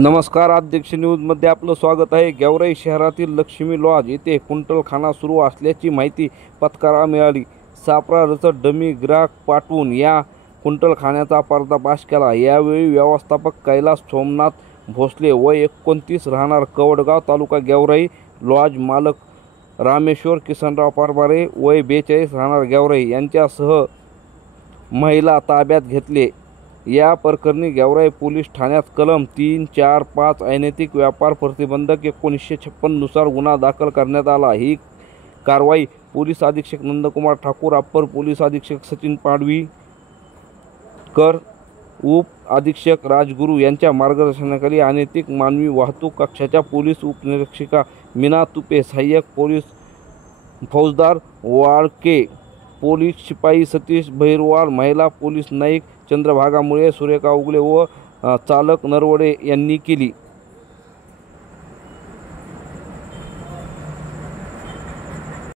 नमस्कार, अध्यक्ष न्यूजमध्ये आपलं स्वागत आहे। गेवराई शहरातील लक्ष्मी लॉज येथे कुंटलखाना सुरू असल्याची माहिती पत्रकाराला मिळाली। सापळा रचत डमी ग्राहक पाठवून या कुंटलखान्याचा पर्दाफाश केला। यावेळी व्यवस्थापक कैलास सोमनाथ भोसले वय 29 राहणार कवडगाव तालुका गेवराई, लॉज मालक रामेश्वर किसनराव परबारे वय 42 राहणार गेवराई यांच्यासह महिला ताब्यात घेतले। या प्रकरणी गेवराई पोलीस ठाण्यात कलम 345 अनैतिक व्यापार प्रतिबंधक 1956 नुसार गुन्हा दाखल करण्यात आला। ही कारवाई पोलीस अधीक्षक नंदकुमार ठाकूर, अप्पर पोलीस अधीक्षक सचिन पाडवीकर, उप अधीक्षक राजगुरू यांच्या मार्गदर्शनाखाली अनैतिक मानवी वाहतूक कक्षाच्या पोलीस उपनिरीक्षिका मीना तुपे, सहाय्यक पोलीस फौजदार वाळके, पोलीस शिपाई सतीश भैरवाल, महिला पोलीस नाईक चंद्रभागा मुळे, सुरेखा उगले व चालक नरवडे यांनी केली।